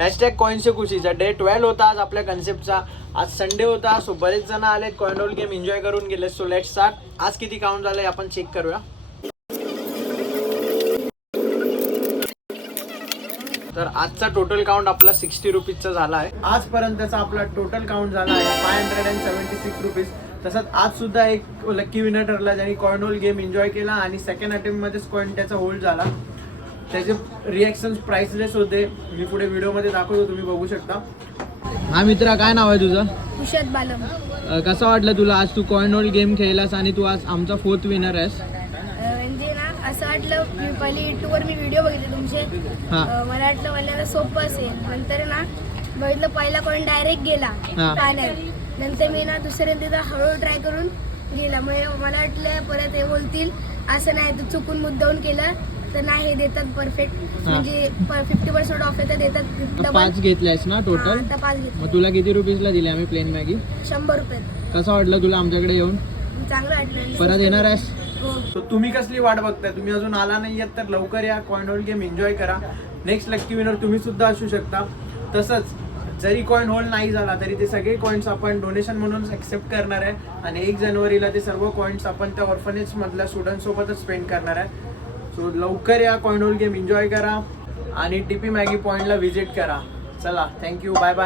Hashtag coin से खुशीचा day 12 होता आज आपल्या कन्सेप्टचा. आज संडे होता, सो बरेच जण आलेत कॉइन रोल गेम एन्जॉय करून गेले. So let's start. आज किती काउंट झालंय आपण चेक करूया. तर आजचा टोटल काउंट आपला 60 रुपीजचा झाला आहे. आजपर्यंतचा आपला टोटल काउंट झाला आहे 576 रुपीज. तसंच आज सुद्धा एक लकी विनर ठरला ज्यांनी कॉइन रोल गेम एन्जॉय केला आणि सेकंड अटेम्प्टमध्येच कॉइन त्याचा होल्ड झाला. त्याचे रिॲक्शन्स प्राइसलेस होते. मी पुढे व्हिडिओमध्ये दाखवतो, तुम्ही बघू शकता. हा मित्रा, काय नाव आहे तुझं? उषाद बालम. कसं वाटलं तुला आज तू कॉइन रोल गेम खेळलास आणि तू आज आमचा 4th विनर आहेस? म्हणजे ना असं वाटलं, मी पहिले यूट्यूबवर मी व्हिडिओ बघितले तुमचे. मला वाटलं मला सोपं असेल. नंतर ना बघितलं पहिला कॉइन डायरेक्ट गेला पाण्यात. नंतर मी ना दुसऱ्यांदा हळूहळू ट्राय करून गेला. मग मला वाटलं परत हे बोलतील असं नाही, तू चुकून मुद्दाऊन केलं तर नाही, हे देतात परफेक्ट. म्हणजे 50% ऑफ येतं, देतात. 5 घेतल्यास ना टोटल? आता 5 घेतले. मग तुला किती रुपीजला दिले आम्ही प्लेन मॅगी? 100 रुपये. कसं वाटलं तुला आमच्याकडे येऊन? चांगलं वाटलं. परत येणार आहेस? हो. तुम्ही कसली वाट बघताय? तुम्ही अजून आला नाही आहेत तर लवकर या, कॉइन रोल गेम एन्जॉय करा. नेक्स्ट लकी विनर तुम्ही सुद्धा असू शकता. तसंच जरी कॉइन होल्ड नाही झाला तरी ते सगळे कॉइन्स आपण डोनेशन म्हणून एक्सेप्ट करणार आहे आणि 1 जानेवारीला ते सर्व कॉइन्स आपण त्या ऑर्फनेज मधल्या स्टुडंट सोबतच स्पेंड करणार आहे. सो लवकर या, कॉइन रोल गेम एन्जॉय करा आणि टीपी मॅगी पॉइंटला व्हिजिट करा. चला, थँक्यू, बाय बाय.